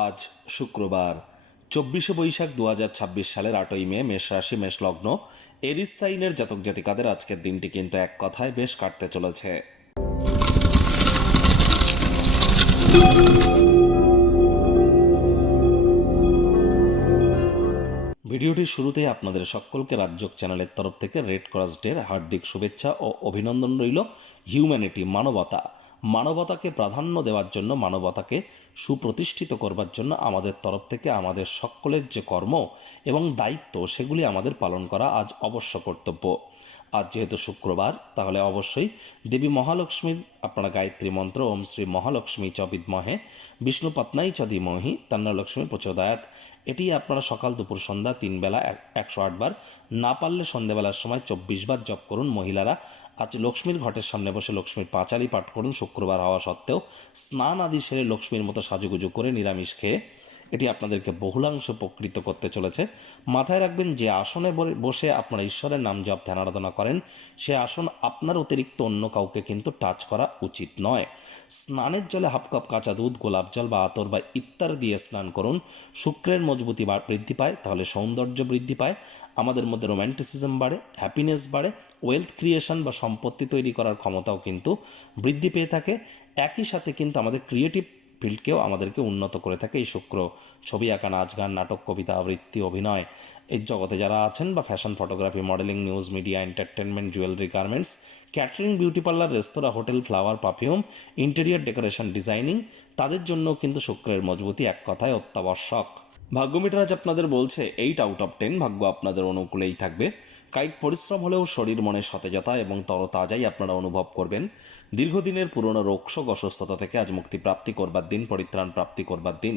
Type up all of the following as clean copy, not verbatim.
আজ শুক্রবার 24শে বৈশাখ 2026 সালের 8ই মে। মেষ রাশি, মেষ লগ্ন, এরিস সাইনের জাতক জাতিকাদের আজকের দিনটি কিন্তু এক কথায় বেশ কাটতে চলেছে। ভিডিওটির শুরুতেই আপনাদের সকলকে রাজযোগ চ্যানেলের তরফ থেকে রেড ক্রস ডের হার্দিক শুভেচ্ছা ও অভিনন্দন রইল। হিউম্যানিটি, মানবতাকে প্রাধান্য দেওয়ার জন্য, মানবতাকে সুপ্রতিষ্ঠিত করবার জন্য আমাদের তরফ থেকে আমাদের সকলের যে কর্ম এবং দায়িত্ব সেগুলি আমাদের পালন করা আজ অবশ্য কর্তব্য। আজ যেহেতু শুক্রবার, তাহলে অবশ্যই দেবী মহালক্ষ্মীর আপনারা গায়ত্রী মন্ত্র ওম শ্রী মহালক্ষ্মী চ বিদ্মহে বিষ্ণু পত্নাই চ ধীমহি তন্নো লক্ষ্মী প্রচোদয়াৎ, এটি আপনারা সকাল দুপুর সন্ধ্যা 3 বেলা 108 বার, না পারলে সন্ধ্যাবেলার সময় 24 বার জপ করুন। মহিলারা আজ লক্ষ্মীর ঘটের সামনে বসে লক্ষ্মীর পাঁচালি পাঠ করুন। শুক্রবার হওয়া সত্ত্বেও স্নান আদি সেরে লক্ষ্মীর মতো সাজুগুজু করে নিরামিষ খেয়ে এটি আপনাদেরকে বহুলাংশ উপকৃত করতে চলেছে। মাথায় রাখবেন, যে আসনে বসে আপনারা ঈশ্বরের নাম জপ ধ্যান আরাধনা করেন, সে আসন আপনার অতিরিক্ত অন্য কাউকে কিন্তু টাচ করা উচিত নয়। স্নানের জলে হাফ কাপ কাঁচা দুধ, গোলাপ জল বা আতর বা ইত্যাদি দিয়ে স্নান করুন। শুক্রের মজবুতি বৃদ্ধি পায়, তাহলে সৌন্দর্য বৃদ্ধি পায়, আমাদের মধ্যে রোম্যান্টিসিজম বাড়ে, হ্যাপিনেস বাড়ে, ওয়েলথ ক্রিয়েশন বা সম্পত্তি তৈরি করার ক্ষমতাও কিন্তু বৃদ্ধি পেয়ে থাকে। একই সাথে কিন্তু আমাদের ক্রিয়েটিভ ফিল্ডকেও আমাদেরকে উন্নত করে থাকে এই শুক্র। ছবি আঁকা, নাচ গান, নাটক, কবিতা আবৃত্তি, অভিনয়, এই জগতে যারা আছেন বা fashion, photography, modelling, news media, entertainment, jewellery, garments, catering, beauty parlour, রেস্তোরাঁ, hotel, flower, perfume, interior decoration, designing, তাদের জন্য কিন্তু শুক্রের মজবুতি এক কথায় অত্যাবশ্যক। ভাগ্য মিটার আজ আপনাদের বলছে 8 আউট অফ 10, ভাগ্য আপনাদের অনুকূলেই থাকবে। কায়িক পরিশ্রম হলেও শরীর মনে সতেজতা এবং তরতাজাই আপনারা অনুভব করবেন। দীর্ঘদিনের পুরনো রোগশোক অসুস্থতা থেকে আজ মুক্তি প্রাপ্তি করবার দিন, পরিত্রাণ প্রাপ্তি করবার দিন।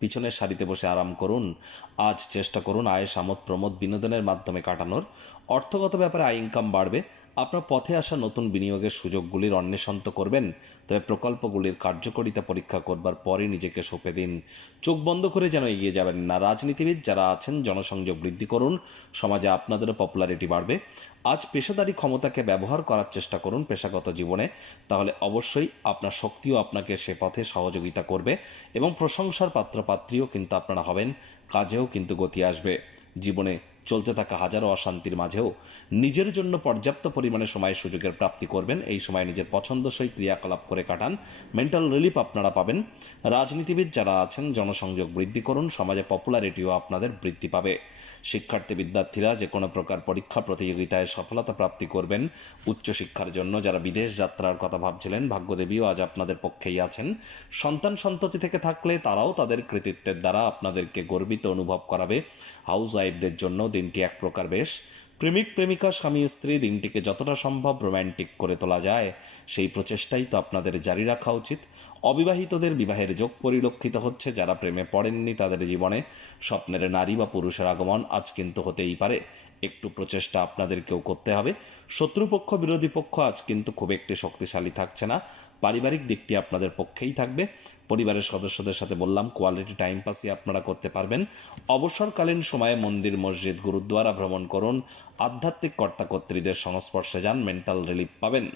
পিছনের সারিতে বসে আরাম করুন। আজ চেষ্টা করুন আয়ের সামত প্রমোদ বিনোদনের মাধ্যমে কাটানোর। অর্থগত ব্যাপারে আয় ইনকাম বাড়বে। আপনার পথে আসা নতুন বিনিয়োগের সুযোগগুলির অন্বেষণ তো করবেন, তবে প্রকল্পগুলির কার্যকারিতা পরীক্ষা করবার পরে নিজেকে সঁপে দিন। চোখ বন্ধ করে যেন এগিয়ে যাবেন না। রাজনীতিবিদ যারা আছেন, জনসংযোগ বৃদ্ধি করুন, সমাজে আপনাদেরও পপুলারিটি বাড়বে। আজ পেশাদারি ক্ষমতাকে ব্যবহার করার চেষ্টা করুন পেশাগত জীবনে, তাহলে অবশ্যই আপনার শক্তিও আপনাকে সে পথে সহযোগিতা করবে এবং প্রশংসার পাত্রপাত্রীও কিন্তু আপনারা হবেন। কাজেও কিন্তু গতি আসবে। জীবনে চলতে থাকা হাজারো অশান্তির মাঝেও নিজের জন্য পর্যাপ্ত পরিমাণে সময় সুযোগের প্রাপ্তি করবেন। এই সময় নিজের পছন্দসই ক্রিয়াকলাপ করে কাটান, মেন্টাল রিলিফ আপনারা পাবেন। রাজনীতিবিদ যারা আছেন, জনসংযোগ বৃদ্ধি করুন, সমাজে পপুলারিটিও আপনাদের বৃদ্ধি পাবে। শিক্ষার্থী বিদ্যার্থীরা যে কোনো প্রকার পরীক্ষা প্রতিযোগিতায় সফলতা প্রাপ্তি করবেন। উচ্চশিক্ষার জন্য যারা বিদেশ যাত্রার কথা ভাবছিলেন, ভাগ্যদেবীও আজ আপনাদের পক্ষেই আছেন। সন্তান সন্ততি থেকে থাকলে তারাও তাদের কৃতিত্বের দ্বারা আপনাদেরকে গর্বিত অনুভব করাবে। হাউস ওয়াইফদের জন্য দিনটি এক প্রকার বেশ। প্রেমিক প্রেমিকা, স্বামী স্ত্রী, দিনটিকে যতটা সম্ভব রোম্যান্টিক করে তোলা যায় সেই প্রচেষ্টাই তো আপনাদের জারি রাখা উচিত। অবিবাহিতদের বিবাহের যোগ পরিলক্ষিত হচ্ছে। যারা প্রেমে পড়েননি তাদের জীবনে স্বপ্নের নারী বা পুরুষের আগমন আজ কিন্তু হতেই পারে। একটু প্রচেষ্টা আপনাদেরকেও করতে হবে। শত্রুপক্ষ, বিরোধী পক্ষ আজ কিন্তু খুব একটি শক্তিশালী থাকছে না। পারিবারিক দিকটি আপনাদের পক্ষেই থাকবে। পরিবারের সদস্যদের সাথে বললাম, কোয়ালিটি টাইম পাসই আপনারা করতে পারবেন। অবসরকালীন সময়ে মন্দির, মসজিদ, গুরুদ্বারা ভ্রমণ করুন। আধ্যাত্মিক কর্তাকর্ত্রীদের সংস্পর্শে যান, মেন্টাল রিলিফ পাবেন।